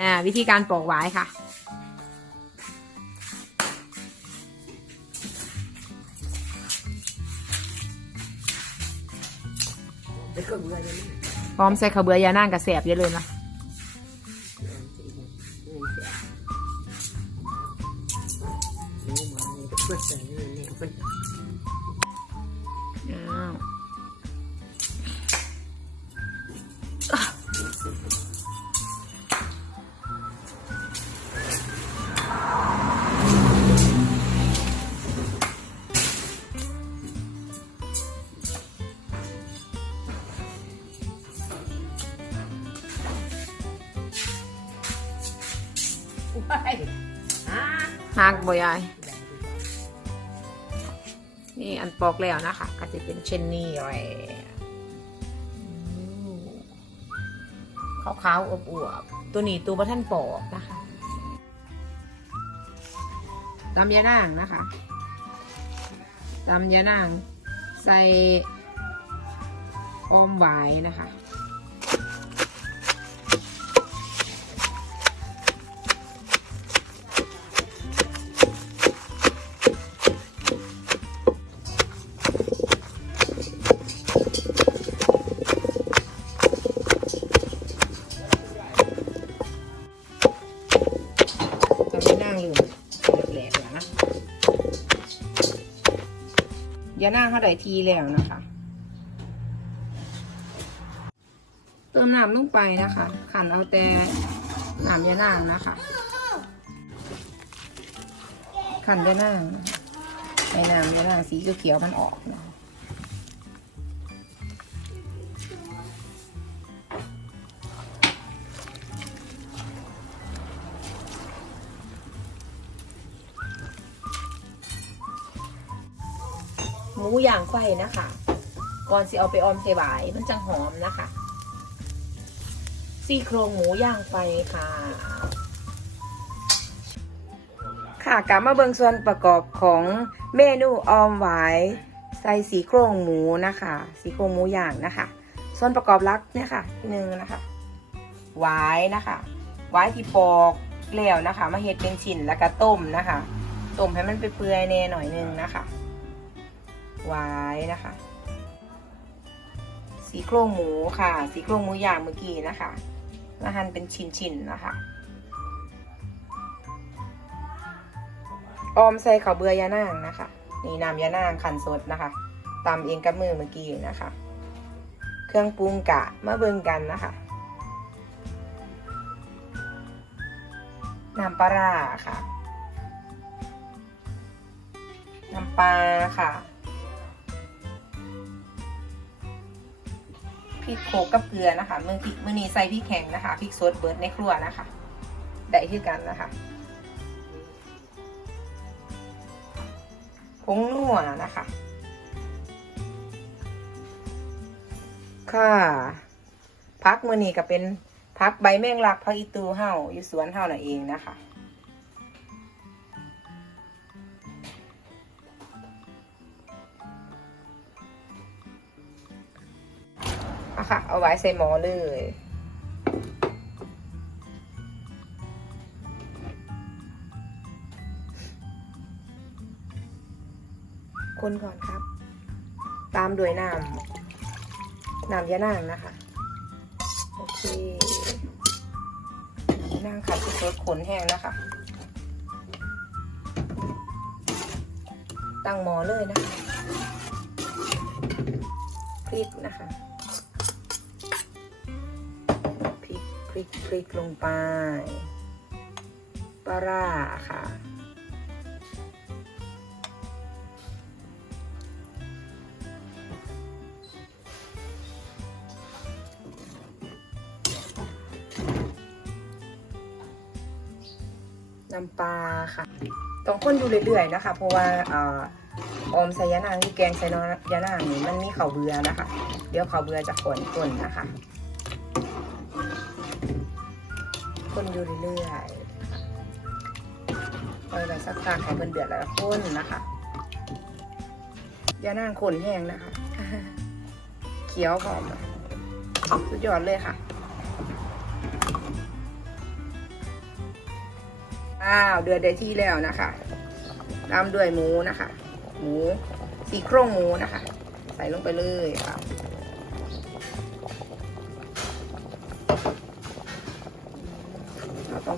อ่าวิธีการปอกหวายค่ะ พร้อมใส่ข้าวเบือยานั่งกระแสบเยอะเลยนะ ไปอ่าหักบ่ยาย นี่อันปอกแล้วนะคะ ก็จะเป็นเช่นนี้เลยขาวๆอบอวบๆตัวนี้ตัวบัท่านปอกนะคะตำยานางนะคะตำยานางใส่ออมหวายนะคะ ย่านั่งเขาได้ทีแล้วนะคะ เติมน้ำลงไปนะคะ ขันเอาแต่น้ำยานานะคะ ขันยานางนะคะให้น้ำยานาสีเขียวมันออกนะคะ มูย่างไฟนะคะ ก่อนสิเอาไปออมใส่หวายมันจังหอมนะคะซี่โครงหมูย่างไฟค่ะ ค่ะกลับมาเบิงส่วนประกอบของเมนูออมหวายใส่สีโครงหมูนะคะสีโครงหมูย่างนะคะ ส่วนประกอบลักเนี่ยค่ะหนึ่งนะคะหวายนะคะหวายที่ปอกแล้วนะคะ มาเฮ็ดเป็นชิ้นแล้วก็ต้มนะคะต้มให้มันเปื่อยๆแน่หน่อยนึงนะคะ หวายนะคะสีโครงหมูค่ะ สีโครงหมูอย่างเมื่อกี้นะคะมาหั่นเป็นชิ้นๆนะคะ ออมใส่ข้าวเบือยานางนะคะ นี่น้ำยานางขันสดนะคะตำเองกับมือเมื่อกี้นะคะ เครื่องปรุงกะมาเบิ่งกันนะคะน้ำปลาร้าค่ะ น้ำปลาค่ะ พริกโขลกกับเกลือนะคะมือพริกมือนี้ใส่พริกแข็งนะคะพริกสดเบิร์ดในครัวนะคะได้คือกันนะคะผงนัวนะคะ ค่ะพักมือนี้ก็เป็นพักใบแมงลักพักอีตูเห่าอยู่สวนเห่าน่ะเองนะคะ ค่ะ เอาไว้ใส่หมอเลย คนก่อนครับ ตามด้วยน้ำน้ำยะนางนะคะ โอเคน้ำยะนางขัดสดๆขนแห้งนะคะ ตั้งหมอเลยนะคะพริกนะคะ ริกพริกพริกลงไปปลาร่าค่ะ น้ำปลาค่ะ ต้องคนอยู่เรื่อยๆนะคะ เพราะว่าออมใส่ยะนางที่แกงใส่นอยะนางนี่มันมีเข้าเบือนะคะ เดี๋ยวเข้าเบือจะขนก้นนะคะ คนอยู่เรื่อยๆคอยไปสักพักให้เพิ่นเดือดแล้วก็คนนะคะยานั่งขนแห้งนะคะ เขียวหอมอะสุดยอดเลยค่ะอ้าวเดือดได้ที่แล้วนะคะตามด้วยหมูนะคะ หมูสีโครงหมูนะคะ ใส่ลงไปเลยค่ะ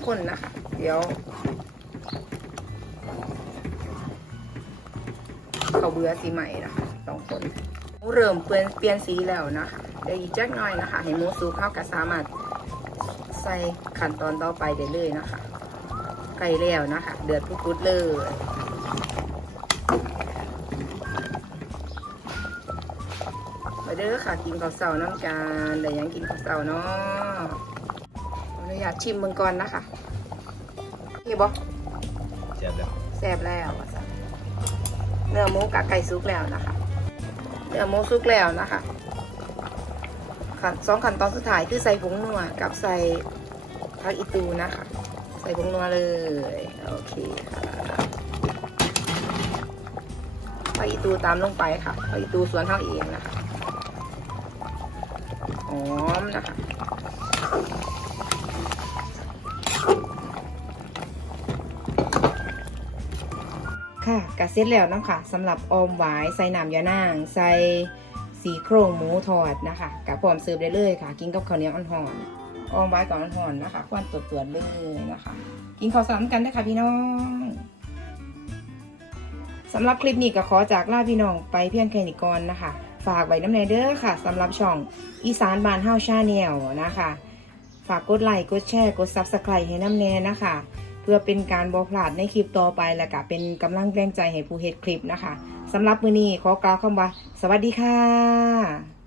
เราต้องคนนะคะ เดี๋ยวเขาเบื่อสีใหม่นะคะต้องคนหมูเริ่มเปลี่ยนเปลี่ยนสีแล้วนะคะเดี๋ยวอีกจักหน่อยนะคะให้หมูสุกเข้ากับสามารถใส่ขั้นตอนต่อไปได้เลยนะคะไก่แล้วนะคะ เดือดพุดๆเลยมาเด้อค่ะกินข้าวเสาน้ำกันแต่ยังกินข้าวเสาเนาะออนุญาตชิมเมืองก่อนนะคะ นี่บอเจ็บแล้วแซ่บแล้วอะจ้ะเนื้อหมูกับไก่สุกแล้วนะคะ เนื้อหมูสุกแล้วนะคะขั้นสองขั้นตอนสุดท้ายคือใส่ผงนัวกับใส่ผักอีตูนะคะ ใส่ผงนัวเลยโอเคค่ะผักอีตูตามลงไปค่ะผักอีตูสวนเท่าเองนะคะหอมนะคะ ค่ะกะเสร็จแล้วนาะค่ะสำหรับออมหวายใส่น้ำยานาง ใส่สีโครงหมูทอดนะคะกะพร้อมเสิร์ฟได้เลยค่ะ กินกับข้าวเหนียวอ่อนๆออมหวายก่อนอ่อนๆนะคะควันตัวตัวๆเลยนะคะ กินข้าวสารกันได้ค่ะพี่น้องสำหรับคลิปนี้ก็ขอจากลาพี่น้องไปเพียงแค่นี้ก่อนนะคะ ฝากไว้น้ำในเด้อค่ะสำหรับช่องอีสานบานเฮาชาแนลนะคะ ฝากกดไลค์กดแชร์กดซับสไครต์ให้น้ำแน่นะคะ พื่อเป็นการบอพลาดในคลิปต่อไปและก็เป็นกำลังแรงใจให้ผู้เฮ็ดคลิปนะคะสำหรับมื้อนี้ขอกล่าวคำว่า สวัสดีค่ะ